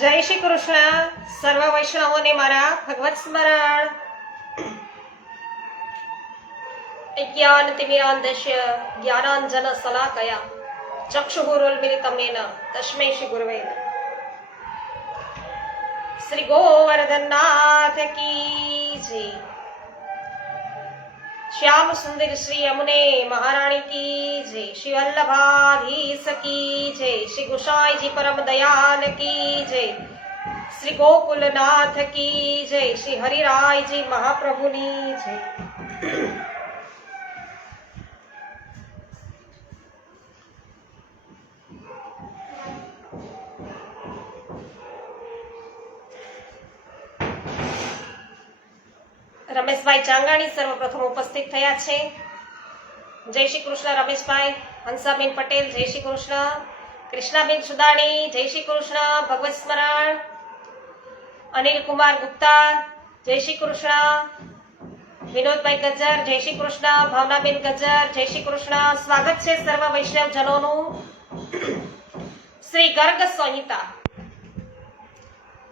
જય શ્રી કૃષ્ણ. સર્વ વૈષ્ણવોને મારા ભગવત સ્મરણ. જ્ઞાનતિમિરાન્ધસ્ય જ્ઞાનાંજન શલાકયા ચક્ષુરુન્મિલિતં येन તસ્मै શ્રી ગુરવે નમઃ. શ્રી ગોવર્ધનનાથ કી જય. શ્યામ સુંદર શ્રી યમુને મહારાણી કી જય. શ્રી વલ્લભાધીશ કી જય. શ્રી ગુસાઈજી પરમ દયાલ કી જય. શ્રી ગોકુલનાથ કી જય. શ્રી હરિરાયજી મહાપ્રભુની જય. રમેશભાઈ ચાંગાણી સર્વપ્રથમ ઉપસ્થિત થયા છે. જય શ્રી કૃષ્ણ રમેશભાઈ. હંસાબેન પટેલ જય શ્રી કૃષ્ણ. કૃષ્ણાબેન સુદાણી જય શ્રી કૃષ્ણ. ભગવત સ્મરણ. અનિલ કુમાર ગુપ્તા જય શ્રી કૃષ્ણ. વિનોદભાઈ ગજ્જર જય શ્રી કૃષ્ણ. ભાવનાબેન ગજ્જર જય શ્રી કૃષ્ણ. સ્વાગત છે સર્વ વૈષ્ણવ જનોનું. શ્રી ગર્ગ સંહિતા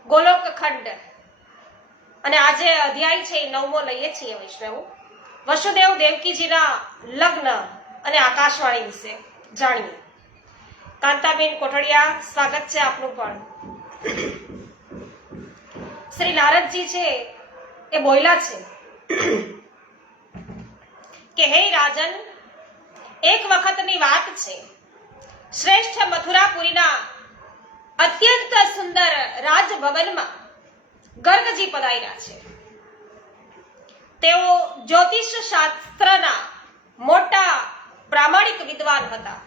ગોલોક ખંડ અને આજે અધ્યાય છે 9મો લઈએ છીએ વૈષ્ણવ. વસુદેવ દેવકીજીના લગ્ન અને આકાશવાણી વિશે જાણીએ. કાંતાબેન કોટડિયા સ્વાગત છે આપનું પણ. શ્રી નારદજી છે એ બોલ્યા છે કે હે રાજન, એક વખતની વાત છે. શ્રેષ્ઠ મથુરાપુરીના અત્યંત સુંદર રાજભવનમાં ગર્ગજી પધાર્યા છે. તેઓ જ્યોતિષ શાસ્ત્રના મોટા પ્રામાણિક વિદ્વાન હતા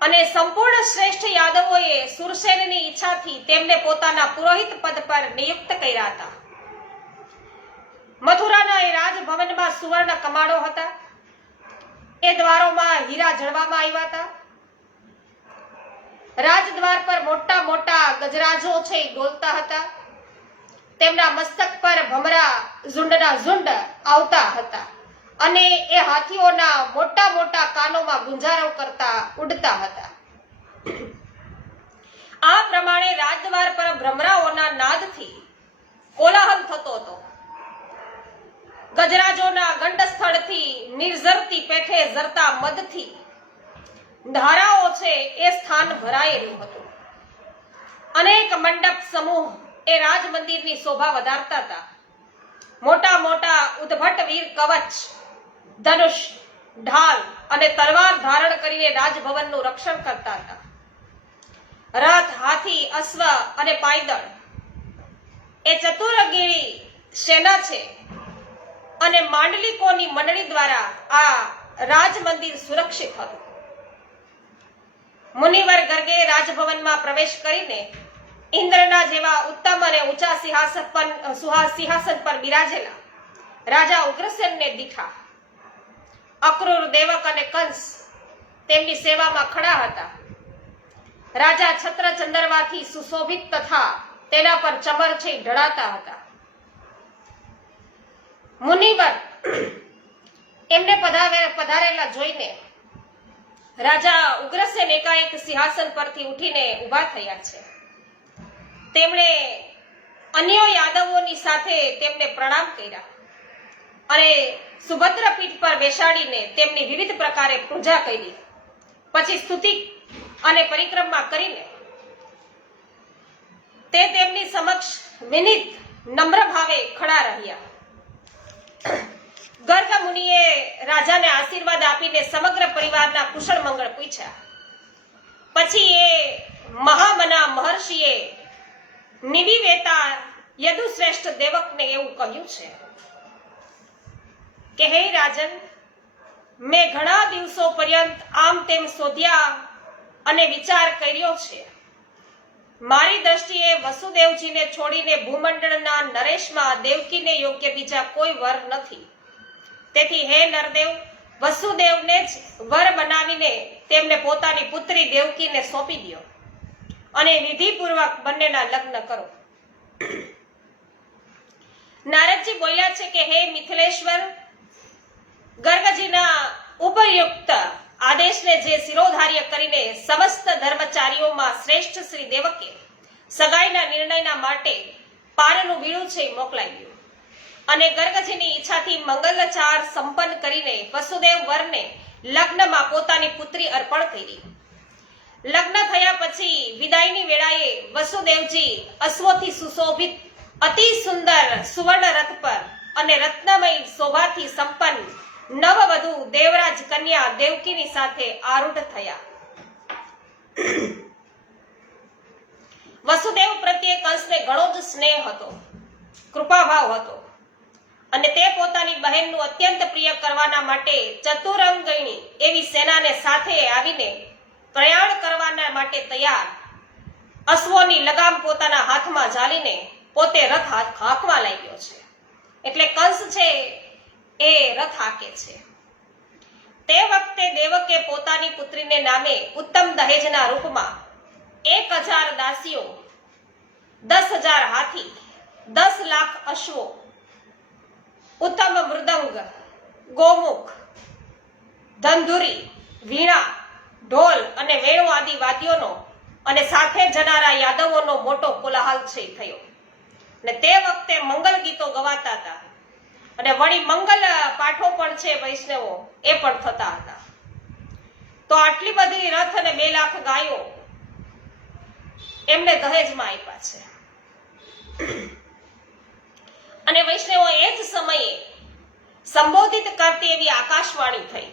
અને સંપૂર્ણ શ્રેષ્ઠ યાદવોએ સુરસેનની ઈચ્છાથી તેમને પોતાના પુરોહિત પદ પર નિયુક્ત કર્યા હતા. મથુરાના એ રાજભવનમાં સુવર્ણ કમાડો હતા. એ દ્વારોમાં હીરા જડવામાં આવ્યા હતા. રાજદ્વાર પર મોટા મોટા ગજરાજો છે એ ડોલતા હતા. તેમના મસ્તક પર ભમરા ઝુંડના ઝુંડ આવતા હતા અને એ હાથીઓના મોટા મોટા કાનોમાં ગુંજારો કરતા ઉડતા હતા. આ પ્રમાણે રાજદ્વાર પર ભ્રમરાઓના નાદથી કોલાહલ થતો હતો. ગજરાજોના ગંડસ્થળથી નિર્ઝરતી પેઠે ઝરતા મદથી ધારાઓ છે એ સ્થાન ભરાયેલું હતું. અનેક મંડપ સમૂહ એ રાજ મંદિરની શોભા વધારતા હતા. મોટા મોટા ઉદ્ભટ વીર કવચ, ધનુષ, ઢાલ અને તલવાર ધારણ કરીને રાજભવનનું રક્ષણ કરતા હતા. રથ, હાથી, અશ્વ અને પાયદળ એ ચતુરગીરી સેના છે અને માંડલિકોની મંડળી દ્વારા આ રાજ મંદિર સુરક્ષિત હતું. મુનિવર ગર્ગે રાજભવનમાં પ્રવેશ કરીને ઇન્દ્રના જેવા ઉત્તમ અને ઊંચા સિંહાસન પર બિરાજેલા રાજા ઉગ્રસેનને દીઠા. અક્રૂર, દેવક અને કંસ તેમની સેવામાં ખડા હતા. રાજા છત્ર ચંદરવાથી સુશોભિત તથા તેના પર ચમર છે ઢળાતા હતા. મુનિવર એમને પધારેલા જોઈને રાજા ઉગ્રસેન એકાએક સિંહાસન પરથી ઉઠીને ઊભા થયા છે. તેમણે અન્ય યાદવોની સાથે તેમને પ્રણામ કર્યા અને સુભદ્ર પીઠ પર બેસાડીને તેમની વિવિધ પ્રકારે પૂજા કરી. પછી સ્તુતિ અને પરિક્રમા કરીને તે તેમની સમક્ષ વિનીત નમ્ર ભાવે ખડા રહ્યા. ગર્ગ મુનિએ રાજાને આશીર્વાદ આપીને સમગ્ર પરિવારના કુશળ મંગળ પૂછ્યા. પછી એ મહામના મહર્ષિએ નિવિવેતા યદુશ્રેષ્ઠ દેવકને એવું કહ્યું છે કે હે રાજન, મેં ઘણા દિવસો પર્યંત આમ તેમ શોધ્યા અને વિચાર કર્યો છે. મારી દ્રષ્ટિએ વસુદેવજીને છોડીને ભૂમંડળના નરેશમાં દેવકીને યોગ્ય બીજા કોઈ વર નથી. તેથી હે નરદેવ, વસુદેવને જ વર બનાવીને તેમને પોતાની પુત્રી દેવકીને સોંપી દો અને વિધિપૂર્વક બંનેના લગ્ન કરો. નારદજી બોલ્યા છે કે હે મિથિલેશ્વર, ગર્ગજીના ઉપયુક્ત આદેશને જે શિરોધાર્ય કરીને સમસ્ત ધર્મચારીઓમાં શ્રેષ્ઠ શ્રી દેવકે સગાઈના નિર્ણયના માટે પારનું વીણું છે મોકલાવ્યું અને ગર્ગજીની ઈચ્છાથી મંગલચાર સંપન્ન કરીને વસુદેવ વરને લગ્નમાં પોતાની પુત્રી અર્પણ કરી. લગ્ન થયા પછી વિદાયની વેળાએ વસુદેવજી અશ્વથી સુશોભિત અતિ સુંદર સુવર્ણ રથ પર અને રત્નમય શોભાથી સંપન્ન નવવધુ દેવરાજ કન્યા દેવકીની સાથે આરૂઢ થયા. વસુદેવ પ્રત્યે કંસને ઘણો જ સ્નેહ હતો, કૃપાભાવ હતો અને તે પોતાની બહેનનું અત્યંત પ્રિય કરવાના માટે ચતુરંગિણી એવી સેનાને સાથે આવીને પ્રયાણ કરવાના માટે તૈયાર અશ્વોની લગામ પોતાના હાથમાં ઝાલીને પોતે રથ હાંકવા લાગ્યો છે. એટલે કંસ છે એ રથ હાંકે છે. તે વખતે દેવકે પોતાની પુત્રીને નામે ઉત્તમ દહેજના રૂપમાં 1000 દાસીઓ, 10,000 હાથી, 10 લાખ અશ્વો, ઉત્તમ મૃદંગ, ગોમુખ, ધંધુરી, વીણા, ઢોલ અને વેણુ આદિ વાદ્યોનો અને સાથે જનારા યાદવોનો મોટો કોલાહલ છે થયો. અને તે વખતે મંગલ ગીતો ગવાતા હતા અને વળી મંગલ પાઠો પણ છે વૈષ્ણવો એ પણ થતા હતા. તો આટલી બધી રથ અને 2 લાખ ગાયો એમને દહેજમાં આપ્યા છે. અને વૈષ્ણવો એ જ સમયે સંબોધિત કરતી એવી આકાશવાણી થઈ,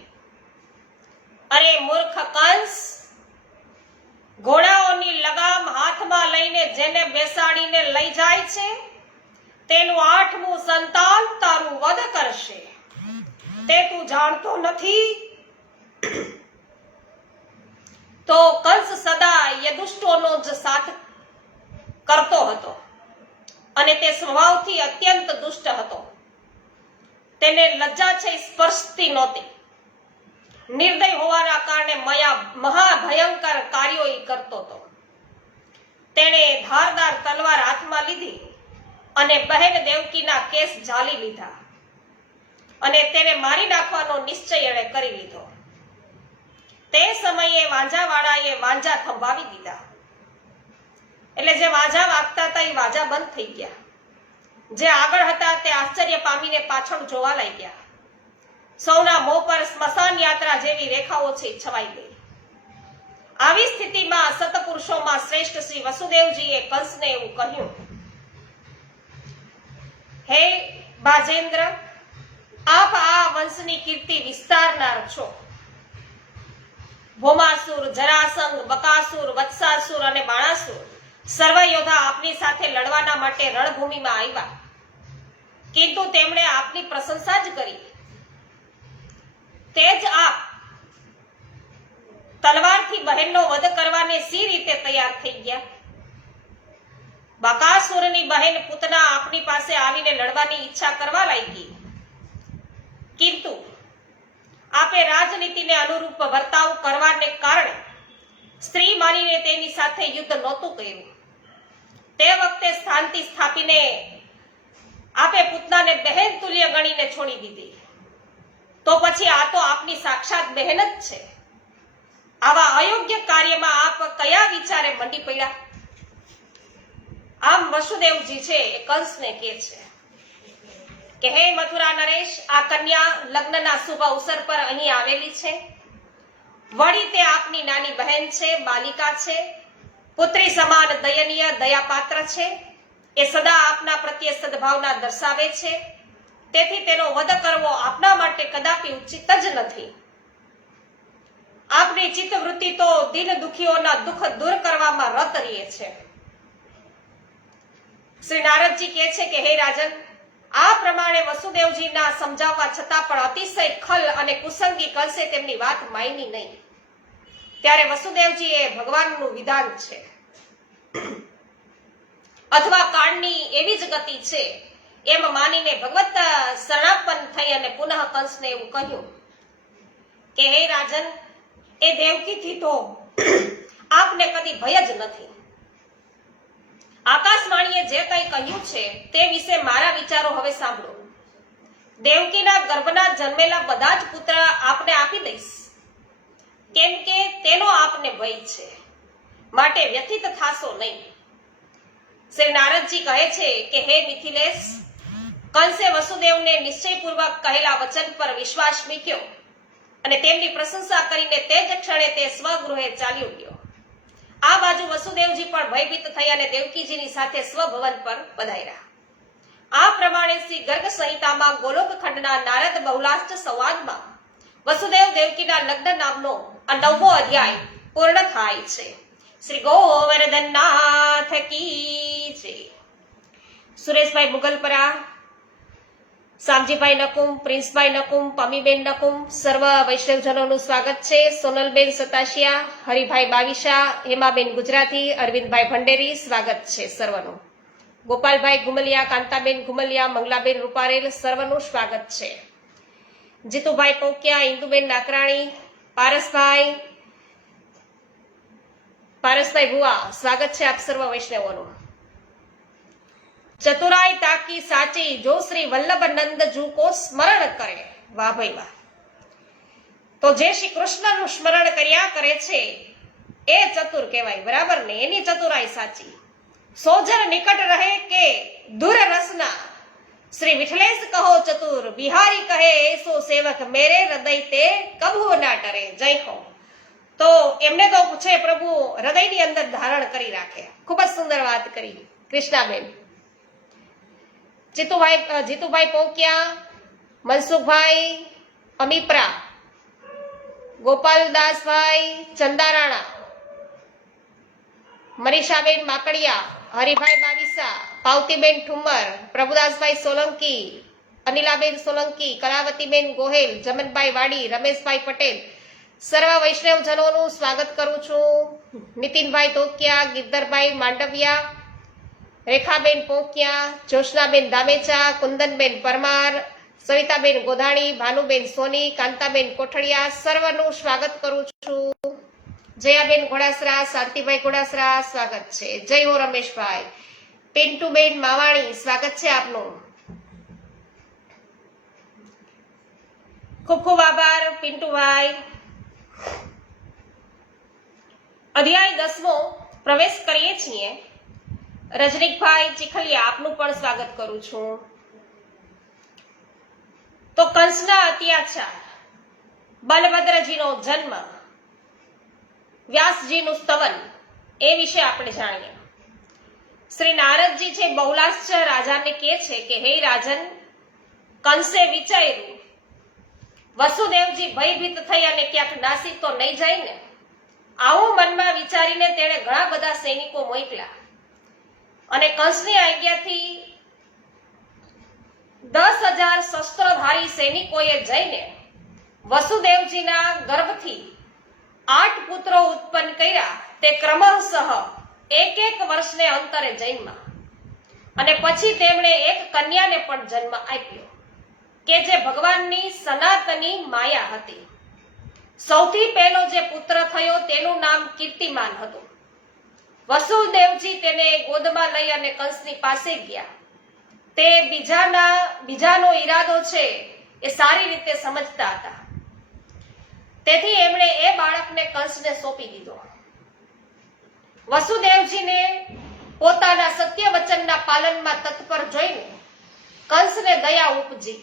અરે મૂર્ખ કંસ, ઘોડાઓની લગામ હાથમાં લઈને જેને બેસાડીને લઈ જાય છે તેનું 8મું સંતાન તારું વધ કરશે, તે તું જાણતો નથી? તો કંસ સદા યદુષ્ટોનો જ સાથ કરતો હતો અને તે સ્વભાવથી અત્યંત દુષ્ટ હતો. તેને લજ્જા છે સ્પર્શતી નહોતી. નિર્દય હોવાના કારણે મહાભયંકર કાર્યો કરતો હતો. તેણે ધારદાર તલવાર હાથમાં લીધી અને બહેન દેવકીના કેસ ઝાલી લીધા અને તેને મારી નાખવાનો નિશ્ચય એણે કરી લીધો. તે સમયે વાંજાવાળાએ વાંજા થંભાવી દીધા. એટલે જે વાંજા વાગતા હતા એ વાંજા બંધ થઈ ગયા. જે આગળ હતા તે આશ્ચર્ય પામીને પાછળ જોવા લાગ્યા. સૌના મોં પર સ્મશાન યાત્રા જેવી રેખાઓ છે છવાઈ ગઈ. આવી સ્થિતિમાં સતપુરુષોમાં શ્રેષ્ઠ શ્રી વસુદેવજીએ કંસને એવું કહ્યું, હે બાજેન્દ્ર, આપ આ વંશની કીર્તિ વિસ્તારનાર છો. ભૌમાસુર, જરાસંઘ, બકાસુર, વત્સાસુર અને બાણાસુર સર્વ યોદ્ધા આપની સાથે લડવાના માટે રણભૂમિમાં આવ્યા, કિંતુ તેમણે આપની પ્રશંસા જ કરી. તે જ આપ તલવારથી બહેનનો વધ કરવાને સી રીતે તૈયાર થઈ ગયા? બકાસુરની બહેન પૂતના આપની પાસે આવીને લડવાની ઈચ્છા કરવા લાગી, કિંતુ આપે રાજનીતિને અનુરૂપ વર્તાવ કરવાને કારણે સ્ત્રી માનીને તેની સાથે યુદ્ધ નહોતું કર્યું. તે વખતે શાંતિ સ્થાપીને આપે પૂતનાને બહેન તુલ્ય ગણીને છોડી દીધી. તો પછી આ તો આપની સાક્ષાત બહેન જ છે. આવા અયોગ્ય કાર્યમાં આપ કયા વિચારે મંડી પડ્યા? આમ વસુદેવજી છે એ કંસને કહે છે કે હે મથુરા નરેશ, આ કન્યા લગ્નના શુભ અવસર પર અહીં આવેલી છે. વળી તે આપની નાની બહેન છે, બાલિકા છે, પુત્રી સમાન દયનીય દયાપાત્ર છે. એ સદા આપના પ્રત્યે સદભાવના દર્શાવે છે. તેથી તેનો વધ કરવો આપના માટે કદાપી ઉચિત જ નથી. આપની ચિત્તવૃત્તિ તો દિન દુખીઓના દુઃખ દૂર કરવામાં રત રહે છે. શ્રી નારદજી કહે છે કે હે રાજન, આ પ્રમાણે વસુદેવજીના સમજાવવા છતાં પણ અતિશય ખલ અને કુસંગી કંસે તેમની વાત માની નહીં. ત્યારે વસુદેવજી એ ભગવાનનું વિધાન છે અથવા કાળની એવી જ ગતિ છે એમ માનીને ભગવત શરણાપન્ન થઈ અને પુનઃ કંસને એવું કહ્યું કે હે રાજન, એ દેવકીથી તો આપને કદી ભય જ નથી. આકાશવાણીએ જે કંઈ કહ્યું છે તે વિશે મારા વિચારો હવે સાંભળો. દેવકીના ગર્ભના જન્મેલા બધા જ પુત્ર આપને આપી દઈશ. કેમ કે તેનો આપને ભય છે, માટે વ્યથિત થાશો નહીં. શ્રી નારદજી કહે છે કે હે મિથિલેશ, કંસે વસુદેવને નિશ્ચયપૂર્વક કહેલા વચન પર વિશ્વાસ મૂક્યો અને તેમની પ્રશંસા કરીને તે જ ક્ષણે તે સ્વગૃહે ચાલ્યો ગયો. આ બાજુ વસુદેવજી પણ ભયભીત થઈ અને દેવકીજીની સાથે સ્વભવન પર પધાર્યા. આ પ્રમાણે શ્રી ગર્ગ સંહિતામાં ગોલોક ખંડના નારદ બહુલાષ્ટ સંવાદમાં વસુદેવ દેવકીના લગ્ન નામનો આ 9મો અધ્યાય પૂર્ણ થાય છે. શ્રી ગોવર્ધનનાથ કી જય. સુરેશભાઈ મુગલપરા, શામજીભાઈ નકુમ, પ્રિન્સભાઈ નકુમ, પમીબેન નકુમ, સર્વ વૈષ્ણવજનોનું સ્વાગત છે. સોનલબેન સતાશિયા, હરિભાઈ બાવીશા, હેમાબેન ગુજરાતી, અરવિંદભાઈ ભંડેરી, સ્વાગત છે સર્વનું. ગોપાલભાઈ ગુમલિયા, કાંતાબેન ગુમલિયા, મંગલાબેન રૂપારેલ, સર્વનું સ્વાગત છે. જીતુભાઈ પોકિયા, ઇન્દુબેન નાકરાણી, પારસભાઈ ભુવા, સ્વાગત છે આપ સર્વ વૈષ્ણવોનું. ચતુરાઈ તાકી સાચી, જો શ્રી વલ્લભ નંદજુ કો સ્મરણ કરે. વાહ ભાઈ વાહ. તો જે શ્રી કૃષ્ણનું સ્મરણ કર્યા કરે છે એ ચતુર કહેવાય, બરાબર ને? એની ચતુરાઈ સાચી. સોજર નિકટ રહે કે દૂર રસના, શ્રી વિઠલેશ કહો ચતુર, બિહારી કહે એસો સેવક, મેરે હૃદય તે કભુ ના ટરે. જય હો. તો એમને તો છે પ્રભુ હૃદયની અંદર ધારણ કરી રાખે. ખૂબ જ સુંદર વાત કરી કૃષ્ણાબેન. જીતુભાઈ પોકિયા, મનસુખભાઈ અમીપરા, ગોપાલદાસભાઈ ચંદારાણા, મનીષાબેન માકડિયા, હરિભાઈ બાવીસા, પાવતીબેન ઠુમ્મર, પ્રભુદાસભાઈ સોલંકી, અનિલાબેન સોલંકી, કલાવતીબેન ગોહેલ, જમનભાઈ વાડી, રમેશભાઈ પટેલ, સર્વ વૈષ્ણવજનોનું સ્વાગત કરું છું. નીતિનભાઈ ધોકિયા, ગિરધરભાઈ માંડવિયા, રેખાબેન પોકિયા, જોશનાબેન ધામેચા, કુંદનબેન પરમાર, સવિતાબેન ગોધાણી, ભાનુબેન સોની, કાંતાબેન કોઠડિયા, સર્વનું સ્વાગત કરું છું. જયાબેન ઘોડાસરા, શાંતિભાઈ ઘોડાસરા, સ્વાગત છે. જય હો રમેશભાઈ. પિન્ટુબેન માવાણી, સ્વાગત છે આપનું. ખૂબ ખૂબ આભાર પિન્ટુભાઈ. અધ્યાય 10મો પ્રવેશ કરીએ છીએ. રજનીકભાઈ ચીખલિયા, આપનું પણ સ્વાગત કરું છું. તો કંસના અત્યાચાર, બલભદ્રજીનો જન્મ, વ્યાસજીનું સ્તવન એ વિશે આપણે જાણીએ. શ્રી નારદજી છે બહુલાશ્ચ રાજાને કહે છે કે હે રાજન, કંસે વિચાર્યું વસુદેવજી ભયભીત થઈ અને ક્યાંક નાસી તો નહીં જાય ને. આવું મનમાં વિચારીને તેણે ઘણા બધા સૈનિકો મોકલ્યા અને કંસની આજ્ઞાથી 10,000 શસ્ત્રધારી સૈનિકોએ જઈને વસુદેવજીના ગર્ભથી 8 પુત્રો ઉત્પન્ન કર્યા. તે ક્રમશઃ એક વર્ષને અંતરે જન્મ્યા અને પછી તેમણે એક કન્યાને પણ જન્મ આપ્યો કે જે ભગવાનની સનાતની માયા હતી. સૌથી પહેલો જે પુત્ર થયો તેનું નામ કીર્તિમાન હતું. વસુદેવજી તેને ગોદમાં લઈ અને કંસની પાસે ગયા. તે બીજાનો ઈરાદો છે એ સારી રીતે સમજતા હતા, તેથી એમણે એ બાળકને કંસને સોંપી દીધો. વસુદેવજીને પોતાના સત્ય વચનના પાલનમાં તત્પર જોઈને કંસને દયા ઉપજી.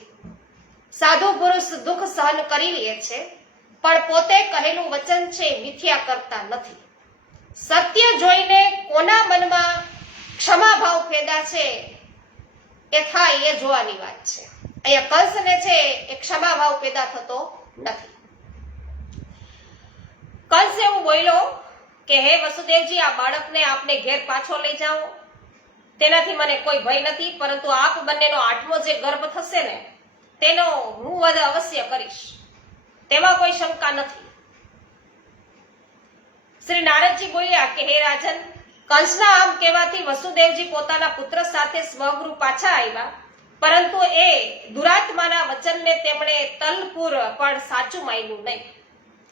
સાધુ પુરુષ દુઃખ સહન કરી લે છે, પણ પોતે કહેલું વચન છે મિથ્યા કરતા નથી. સત્ય જોઈને કોના મનમાં ક્ષમાભાવ પેદા છે એ થાય એ જોવાની વાત છે. અહીંયા કંસને છે એ ક્ષમાભાવ પેદા થતો નથી. કંસ એવું બોલ્યો કે હે વસુદેવજી, આ બાળકને આપને ઘેર પાછો લઈ જાઓ, તેનાથી મને કોઈ ભય નથી, પરંતુ આપ બંનેનો 8મો જે ગર્ભ થશે ને તેનો હું વધ અવશ્ય કરીશ, તેમાં કોઈ શંકા નથી. શ્રી નારદજી બોલ્યા કે હે રાજન, કંસના આમ કહેવાથી વસુદેવજી પોતાના પુત્ર સાથે સ્વગૃહ પાછા આવ્યા, પરંતુ એ દુરાત્માના વચનને તેમણે તલપુર પણ સાચું માન્યું નહીં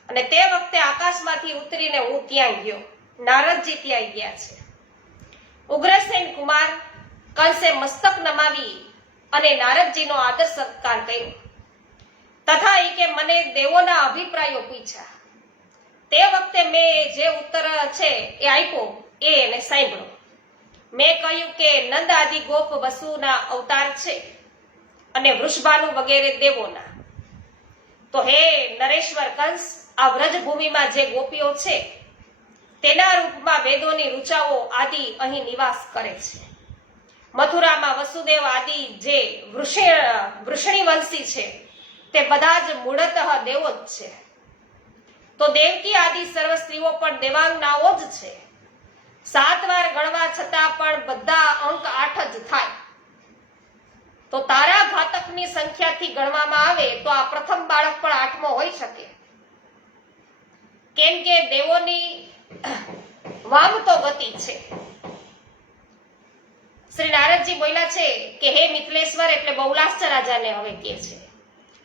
અને તે વખતે આકાશમાંથી ઉતરીને હું ત્યાં ગયો. નારદજી ત્યાં ગયા છે. ઉગ્રસેન કુમાર કંસે મસ્તક નમાવી અને નારદજીનો આદર સત્કાર કર્યો તથા એ કે મને દેવોના અભિપ્રાયો પૂછ્યા. તે વખતે મેં જે ઉત્તર છે એ આપ્યો એ એને સાંભળો. મેં કહ્યું કે નંદ આદિ ગોપ વસુના અવતાર છે અને વૃષભાનુ વગેરે દેવોના. તો હે નરેશ્વર કંસ, આ વ્રજભૂમિમાં જે ગોપીઓ છે તેના રૂપમાં વેદોની ઋચાઓ આદિ અહીં નિવાસ કરે છે. મથુરામાં વસુદેવ આદિ જે વૃષણી વંશી છે તે બધા જ મૂળતઃ દેવો જ છે. તો દેવકી આદિ સર્વ સ્ત્રીઓ પણ દેવાંગનાઓ જ છે. 7 વાર ગણવા છતાં પણ બધા અંક 8 જ થાય. તો તારા ઘાતકની સંખ્યાથી ગણવામાં આવે તો આ પ્રથમ બાળક પણ 8મો હોઈ શકે, કેમ કે દેવોની વામ તો ગતિ છે. શ્રી નારદજી બોલ્યા છે કે હે મિથિલેશ્વર, એટલે બહુલાશ્ચ રાજાને હવે કહે છે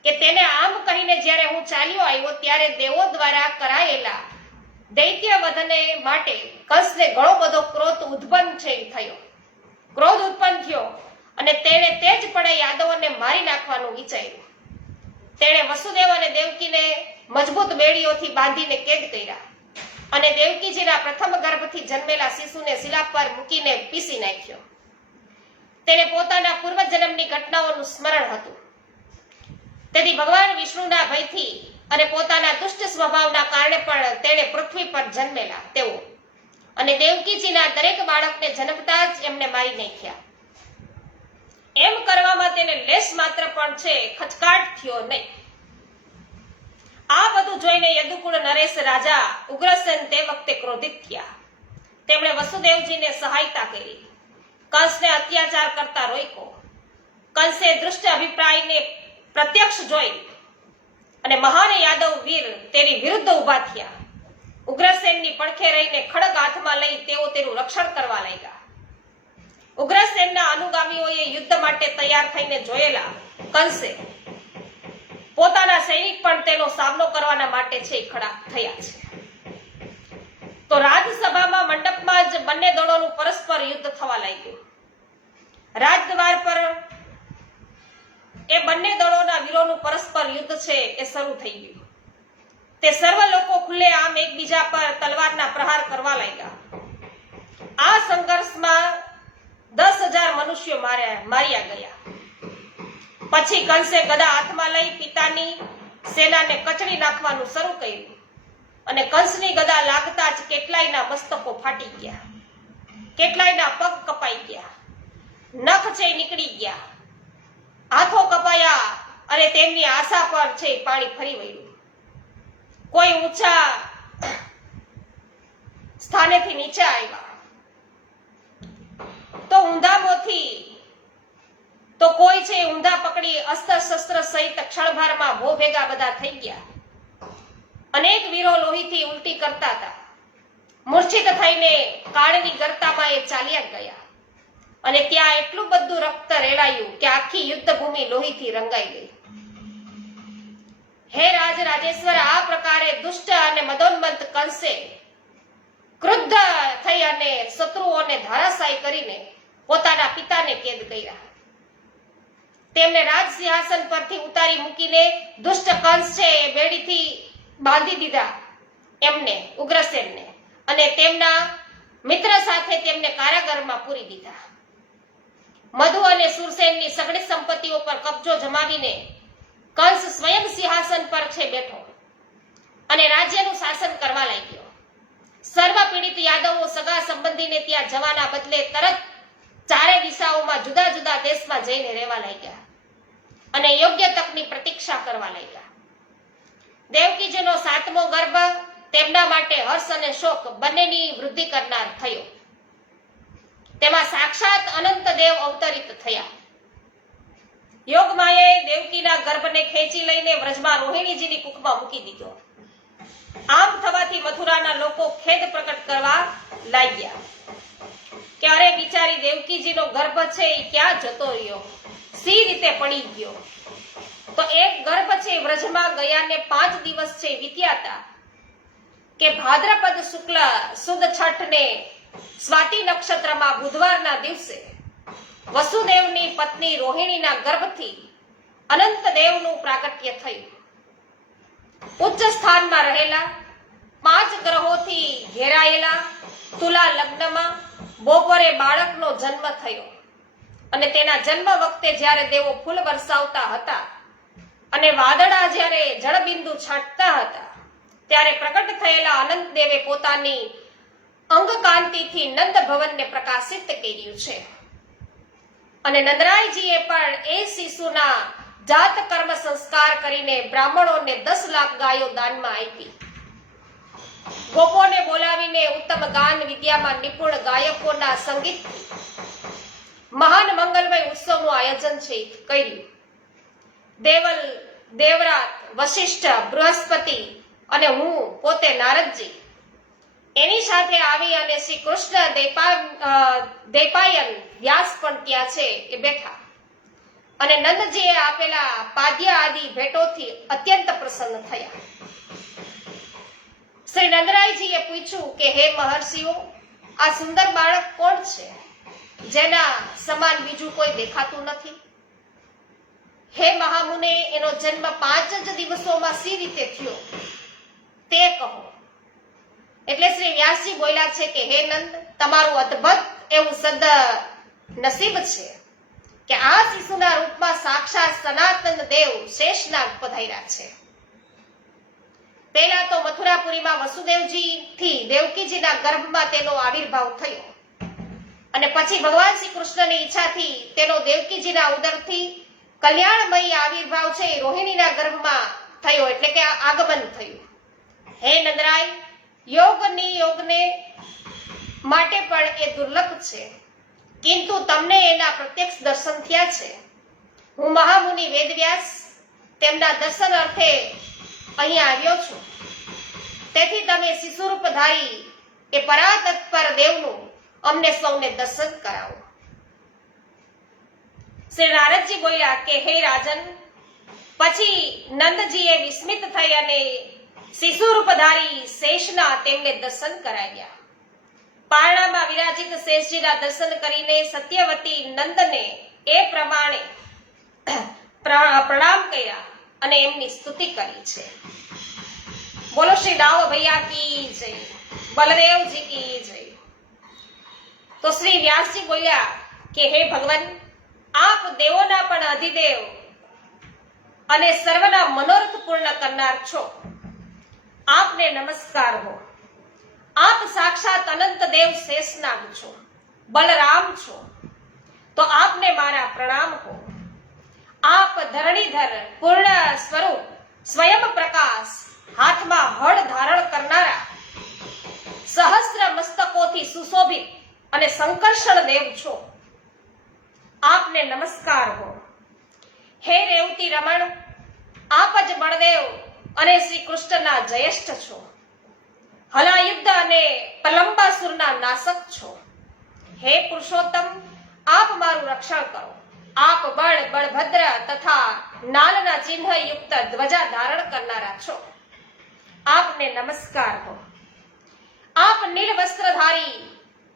કે તેને આમ કહીને જ્યારે હું ચાલ્યો આવ્યો ત્યારે દેવો દ્વારા કરાયેલા દૈત્ય વધને માટે કંસને ઘણો બધો ક્રોધ ઉત્પન્ન થયો અને તેણે તે જ પળે યાદવોને મારી નાખવાનું વિચાર્યું. તેણે વસુદેવ અને દેવકીને મજબૂત બેડીઓથી બાંધીને કેદ કર્યા અને દેવકીજીના પ્રથમ ગર્ભથી જન્મેલા શિશુને શિલા પર મૂકીને પીસી નાખ્યો. તેને પોતાના પૂર્વજન્મની ઘટનાઓનું સ્મરણ હતું. તેથી ભગવાન વિષ્ણુના ભયથી અને પોતાના દુષ્ટ સ્વભાવના કારણે પણ તેણે પૃથ્વી પર જન્મેલા તેઓ અને દેવકીજીના દરેક બાળકને જન્મતા જ એમને મારી નાખ્યા. એમ કરવામાં તેને લેશ માત્ર પણ છે ખચકાટ થયો નહીં. આ બધું જોઈને યદુકુળ નરેશ રાજા ઉગ્રસેન તે વખતે ક્રોધિત થયા. તેમણે વસુદેવજીને સહાયતા કરી, કંસને અત્યાચાર કરતા રોક્યો. કંસે દૃષ્ટ અભિપ્રાયને પ્રત્યક્ષ જોઈ અને મહાન યાદવ વીર તેની વિરુદ્ધ ઉભા થયા. ઉગ્રસેનની પડખે રહીને ખડગ હાથમાં લઈ તેઓ તેનું રક્ષણ કરવા લાગ્યા. ઉગ્રસેનના અનુગામીઓએ યુદ્ધ માટે તૈયાર થઈને જોયેલા કંસે પોતાના સૈનિક પણ તેનો સામનો કરવાના માટે છે ખડા થયા છે. તો રાજસભામાં મંડપમાં જ બંને દળોનું પરસ્પર યુદ્ધ થવા લાગ્યું. રાજદ્વાર પર એ બંને દળોના વીરોનું પરસ્પર યુદ્ધ છે એ શરૂ થઈ ગયું. તે સર્વ લોકો ખુલ્લે આમ એકબીજા પર તલવારના પ્રહાર કરવા લાગ્યા. આ સંઘર્ષમાં 10,000 મનુષ્યો માર્યા ગયા. પછી કંસે ગદા હાથમાં લઈ પિતાની સેનાને કચડી નાખવાનું શરૂ કર્યું અને કંસની ગદા લાગતા જ કેટલાયના મસ્તકો ફાટી ગયા, કેટલાયના પગ કપાઈ ગયા, નખ છે નીકળી ગયા, હાથો કપાયા અને તેમની આશા પર છે પાણી ફરી વળ્યું. કોઈ ઊંચા સ્થાનેથી નીચે આવ્યા તો ઊંધામોથી, તો કોઈ છે ઊંધા પકડી અસ્ત્ર શસ્ત્ર સહિત ક્ષણભારમાં ભો ભેગા બધા થઈ ગયા. અનેક વીરો લોહીથી ઉલટી કરતા હતા. મૂર્છિત થઈને કાળની ગરતામાં એ ચાલ્યા ગયા અને ત્યાં એટલું બધું રક્ત રેડાયું કે આખી યુદ્ધ ભૂમિ લોહીથી રંગાઈ ગઈ. હે રાજેશ્વર, આ પ્રકારે દુષ્ટ અને મદોન્મત્ત કંસે ક્રુદ્ધ થઈ અને શત્રુઓને ધારાશાયી કરીને પોતાના પિતાને કેદ કર્યા. તેમને રાજ સિંહાસન પરથી ઉતારી મૂકીને દુષ્ટ કંસ છે એ બેડીથી બાંધી દીધા એમને, ઉગ્રસેનને, અને તેમના મિત્ર સાથે તેમને કારાગારમાં પૂરી દીધા. મધુ અને સુરસેનની સગળી સંપત્તિઓ પર કબજો જમાવીને કંસ સ્વયં સિંહાસન પર છે બેઠો અને રાજ્યનું શાસન કરવા લાગ્યો. સર્વ પીડિત યાદવો સગા સંબંધીને ત્યાં જવાના બદલે તરત ચારે દિશાઓમાં જુદા જુદા દેશમાં જઈને રહેવા લાગ્યા અને યોગ્ય તકની પ્રતીક્ષા કરવા લાગ્યા. દેવકીજીનો 7મો ગર્ભ તેમના માટે હર્ષ અને શોક બંનેની વૃદ્ધિ કરનાર થયો. તેમાં સાક્ષાત અનંત દેવ અવતરિત થયા. યોગમાયાએ દેવકીના ગર્ભને ખેંચી લઈને વ્રજમાં રોહિણીજીની કુખમાં મૂકી દીધો. આમ થવાથી મથુરાના લોકો ખેદ પ્રકટ કરવા લાગ્યા કે અરે બિચારી દેવકીજીનો ગર્ભ છે એ ક્યાં જતો રહ્યો, સી રીતે પડી ગયો. તો એક ગર્ભ છે વ્રજમાં ગયાને 5 દિવસ છે વીત્યા હતા કે ભાદ્રપદ શુક્લ સુદ છઠને સ્વાતિ નક્ષત્રમાં બુધવારના દિવસે વસુદેવની પત્ની રોહિણીના ગર્ભથી અનંત દેવનું પ્રાગટ્ય થયું. ઉચ્ચ સ્થાનમાં રહેલા 5 ઘેરાયેલા તુલા લગ્નમાં બપોરે બાળકનો જન્મ થયો અને તેના જન્મ વખતે જ્યારે દેવો ફૂલ વરસાવતા હતા અને વાદળા જ્યારે જળબિંદુ છાંટતા હતા ત્યારે પ્રગટ થયેલા અનંત દેવે પોતાની અંગકાંતિથી નંદ ભવનને પ્રકાશિત કર્યું છે અને નંદરાયજીએ પણ એ શિશુના જાત કર્મ સંસ્કાર કરીને બ્રાહ્મણોને 10 લાખ ગાયો દાનમાં આપી. ગોપોને બોલાવીને ઉત્તમ ગાન વિદ્યામાં નિપુણ ગાયકોના સંગીતથી મહાન મંગલમય ઉત્સવનું આયોજન કર્યું. દેવલ, દેવરાત, વશિષ્ઠ, બૃહસ્પતિ અને હું પોતે નારદજી એની સાથે આવી અને શ્રી કૃષ્ણ દેપાયન વ્યાસ પણ ત્યાં છે એ બેઠા અને નંદજીએ આપેલા પાદ્ય આદિ ભેટોથી અત્યંત પ્રસન્ન થયા. શ્રી નંદરાયજીએ પૂછ્યું કે હે મહર્ષિઓ, આ સુંદર બાળક કોણ છે જેના સમાન બીજું કોઈ દેખાતું નથી? હે મહામુને, એનો જન્મ 5 જ દિવસોમાં સી રીતે થયો તે કહો. એટલે શ્રી વ્યાસજી બોલ્યા છે કે હે નંદ, તમારું અદ્ભુત એવું સદ નસીબ છે કે આ શિશુના રૂપમાં સાક્ષાત સનાતન દેવ શેષનાગ પધાર્યા છે. પહેલા તો મથુરાપુરીમાં વસુદેવજી થી દેવકીજીના ગર્ભમાં તેનો આવિર્ભાવ થયો અને પછી ભગવાન શ્રી કૃષ્ણની ઈચ્છાથી તેનો દેવકીજીના ઉદરથી કલ્યાણમય આવિર્ભાવ છે રોહિણીના ગર્ભમાં થયો, એટલે કે આગમન થયું. હે નંદરાય, યોગને માટે પણ એ દુર્લભ છે, કિંતુ તમને એના પ્રત્યક્ષ દર્શન થયા છે. હું મહામુનિ વેદવ્યાસ તેમના દર્શન અર્થે અહીં આવ્યો છું. તેથી તમે શિશુરૂપધારી એ પરાતત્પર દેવનું અમને સૌને દર્શન કરાવો. શ્રી નારદજી બોલ્યા કે હે રાજન, પછી નંદજીએ વિસ્મિત થઈ અને શિશુરૂપધારી શેષના તેમને દર્શન કરાવ્યા. પારણામાં વિરાજિત શેષજીના દર્શન કરીને સત્યવતી નંદને એ પ્રમાણે પ્રણામ કર્યા અને એમની સ્તુતિ કરી છે. બોલો શ્રી દાવ ભૈયા કી જય, બલદેવજી કી જય. તો શ્રી વ્યાસજી બોલ્યા કે હે ભગવાન, આપ દેવોના પણ અધિદેવ અને સર્વના મનોરથ પૂર્ણ કરનાર છો. આપને નમસ્કાર હો. આપ સાક્ષાત અનંત દેવ શેષનાગ છો, બલરામ છો, તો આપને મારા પ્રણામ હો. આપ ધરણીધર પૂર્ણ સ્વરૂપ સ્વયં પ્રકાશ, હાથમાં હળ ધારણ કરનારા, સહસ્ત્ર મસ્તકોથી સુશોભિત અને સંકર્ષણ દેવ છો. આપને નમસ્કાર હો. હે રેવતી રમણ, આપ જ બળદેવ અને શ્રી કૃષ્ણના જ્યેષ્ઠ છો. હલાયુદ્ધ અને પ્રલંબાસુરના નાશક છો. હે પુરુષોત્તમ, આપ મારું રક્ષણ કરો. આપ બળભદ્ર તથા નાલના ચિહ્ન યુક્ત ધ્વજા ધારણ કરનારા છો. આપને નમસ્કાર હો. આપ નીલ વસ્ત્રધારી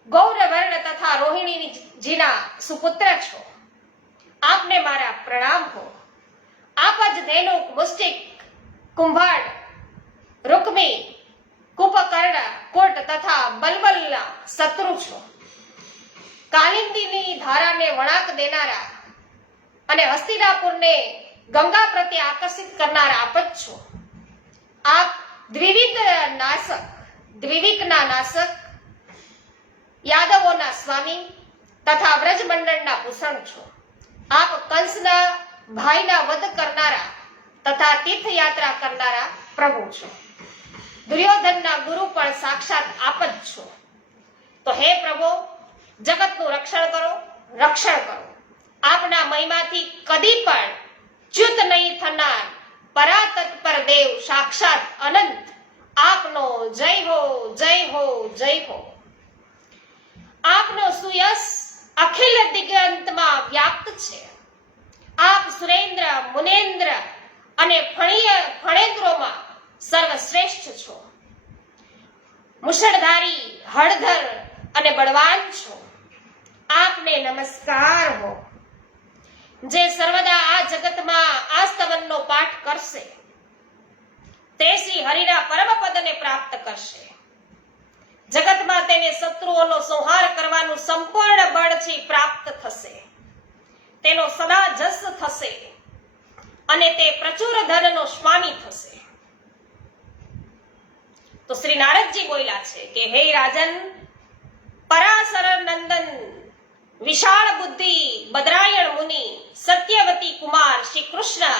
ગૌરવર્ણ તથા રોહિણીજીના સુપુત્ર છો. આપને મારા પ્રણામ હો. આપ જ ધેનુક, મુષ્ટિક, કુંભાડ, રૂકમી, કુંભકર્ણ, કોટ તથા બલબલના શત્રુ છો. કાલિંદીની ધારાને વળાંક દેનારા અને હસ્તિનાપુરને ગંગા પ્રત્યે આકર્ષિત કરનારા આપ જ છો. આપ દ્વિવિકના નાશક, યાદવોના સ્વામી તથા વ્રજમંડળના ભૂષણ છો. આપ કંસના ભાઈના વધ કરનારા તથા તીર્થયાત્રા કરનારા પ્રભુ છો. દુર્યોધનના ગુરુ પણ સાક્ષાત આપ જ છો. તો હે પ્રભુ, જગતનું રક્ષણ કરો, રક્ષણ કરો. આપના મહિમાથી કદી પણ ચ્યુત નહીં થનાર પરાતત્પર દેવ સાક્ષાત અનંત, આપનો જય હો, જય હો, જય હો. આપનો સુયશ અખિલ દિગંતમાં વ્યાપ્ત છે. આપ સુરેન્દ્ર, મુનેન્દ્ર અને ફણેન્દ્રોમાં સર્વશ્રેષ્ઠ છો. મુશળધારી, હળધર અને બળવાન છો. આપને નમસ્કાર હો. જે સર્વદા આ જગતમાં આ સ્તવનનો પાઠ કરશે તે શ્રી હરિના પરમ પદને પ્રાપ્ત કરશે. જગતમાં તેને શત્રુઓનો સંહાર કરવાનું સંપૂર્ણ બળથી પ્રાપ્ત થશે, તેનો સદા જસ થશે અને તે પ્રચુર ધનનો સ્વામી થશે. તો શ્રી નારદજી બોલ્યા છે કે હે રાજન, પરાશર નંદન, વિશાળ બુદ્ધિ, બદ્રાયણ મુનિ, સત્યવતી કુમાર શ્રી કૃષ્ણ,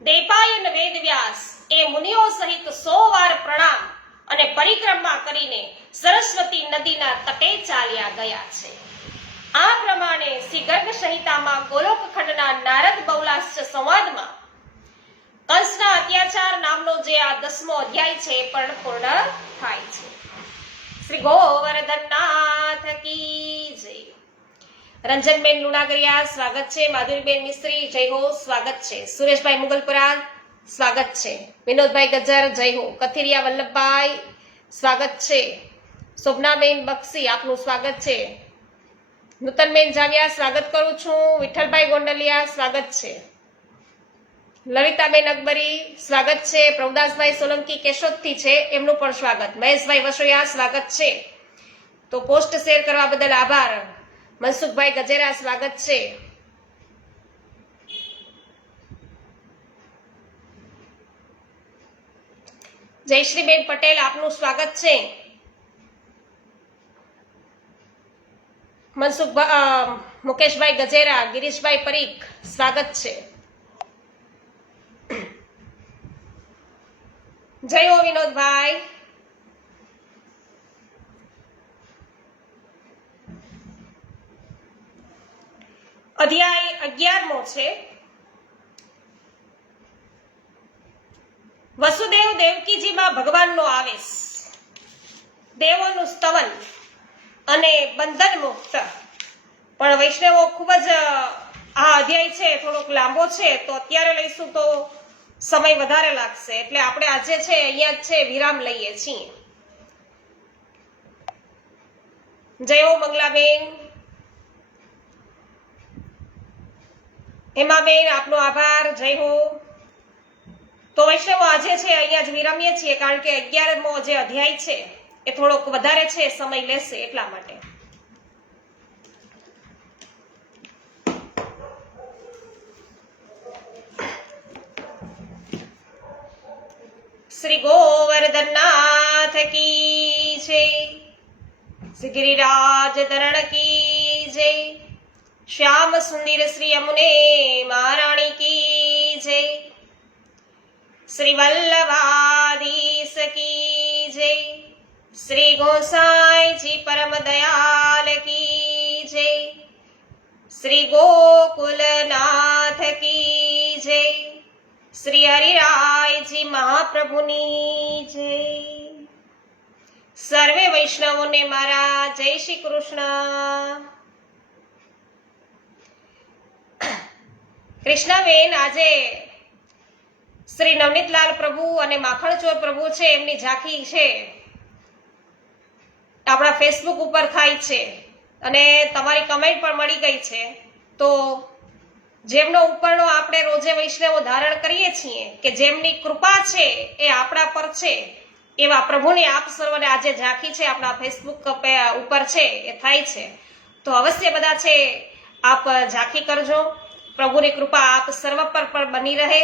દેપાયન વેદવ્યાસ એ મુનિઓ સહિત 100 વાર પ્રણામ અને પરિક્રમા કરીને સરસ્વતી નદીના તટે ચાલ્યા ગયા છે. આ પ્રમાણે શ્રી ગર્ગ સંહિતામાં ગોલોક ખંડના નારદ બહુલાશ્ય સંવાદમાં કંસના અત્યાચાર નામનો જે આ 10મો અધ્યાય છે એ પણ પૂર્ણ થાય છે. શ્રી ગોવર્ધનનાથ કી જય. રંજનબેન લુણાગરિયા સ્વાગત છે. માધુરીબેન મિસ્ત્રી જય હો, સ્વાગત છે. સુરેશભાઈ મુગલપુરા સ્વાગત છે. વિનોદભાઈ ગજ્જર જય હો. કથિરિયા વલ્લભભાઈ સ્વાગત છે. શોભનાબેન બક્ષી આપનું સ્વાગત છે. નૂતનબેન જાવિયા સ્વાગત કરું છું. વિઠ્ઠલભાઈ ગોંડલિયા સ્વાગત છે. લલિતાબેન અકબરી સ્વાગત છે. પ્રભુદાસભાઈ સોલંકી કેશોદથી છે, એમનું પણ સ્વાગત. મહેશભાઈ વસોયા સ્વાગત છે. તો પોસ્ટ શેર કરવા બદલ આભાર. મનસુખભાઈ ગજેરા સ્વાગત છે. જયશ્રીબેન પટેલ આપનું સ્વાગત છે. મુકેશભાઈ ગજેરા, ગિરીશભાઈ પરીખ સ્વાગત છે. જય હો વિનોદભાઈ. અધ્યાય 11મો છે. વસુદેવ દેવકીજીમાં ભગવાનનો આવેશ, દેવોનું સ્તવન અને બંધન મુક્ત. પણ વૈષ્ણવો ખૂબ જ આ અધ્યાય છે થોડોક લાંબો છે, તો અત્યારે લઈશું તો સમય વધારે લાગશે, એટલે આપણે આજે છે અહીંયા જ છે વિરામ લઈએ છીએ. જય હો મંગલાબેન. હેમાબેન આપનો આભાર. જય હો. તો વૈષ્ણવો આજે છે અહીંયા જ વિરામીએ છીએ, કારણ કે 11મો જે અધ્યાય છે એ થોડોક વધારે છે, સમય લેશે એટલા માટે. શ્રી ગોવર્ધનનાથ કી જય. શ્રી ગિરિરાજ ધરણ કી જય. શ્યામ સુંદર શ્રી યમુને મહારાણી કી જય. શ્રી વલ્લભાધીશ કી જય. શ્રી ગોસાઈજી પરમ દયાલ કી જય. શ્રી ગોકુલનાથ કી જય. શ્રી હરિરાયજી મહાપ્રભુની જય. સર્વે વૈષ્ણવોને મારા જય શ્રી કૃષ્ણ. કૃષ્ણબેન, આજે શ્રી નવનીતલાલ પ્રભુ અને માખણચોર પ્રભુ છે, એમની ઝાંખી છે આપણા ફેસબુક ઉપર થાય છે, અને તમારી કમેન્ટ પણ મળી ગઈ છે. તો જેમનો ઉપરનો આપણે રોજે વૈષ્ણવો ધારણ કરીએ છીએ, કે જેમની કૃપા છે એ આપણા પર છે, એવા પ્રભુની આપ સર્વને આજે ઝાંખી છે આપણા ફેસબુક ઉપર છે એ થાય છે. તો અવશ્ય બધા છે આપ ઝાંખી કરજો. પ્રભુની કૃપા આપ સર્વ પર બની રહે.